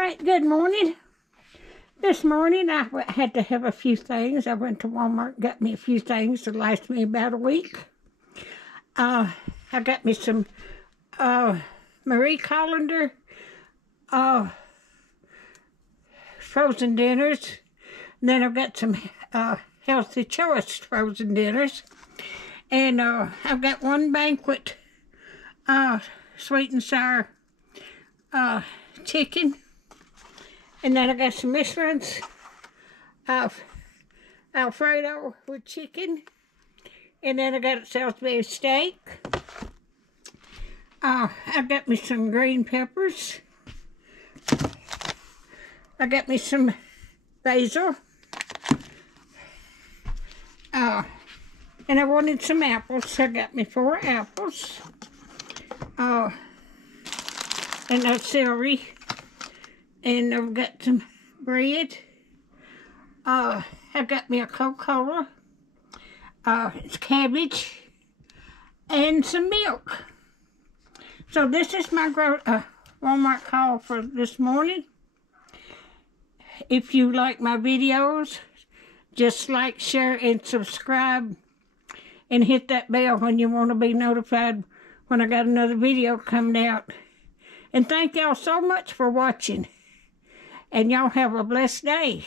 right, good morning. This morning I had to have a few things. I went to Walmart and got me a few things to last me about a week. I got me some Marie Colander frozen dinners. And then I've got some Healthy Choice frozen dinners. And I've got one banquet sweet and sour chicken. And then I got some Michelin's Alfredo with chicken. And then I got Salisbury steak. I got me some green peppers. I got me some basil. And I wanted some apples, so I got me 4 apples. And that's celery. And I've got some bread. I've got me a Coca-Cola. It's cabbage. And some milk. So this is my Walmart haul for this morning. If you like my videos, just like, share, and subscribe. And hit that bell when you want to be notified when I got another video coming out. And thank y'all so much for watching. And y'all have a blessed day.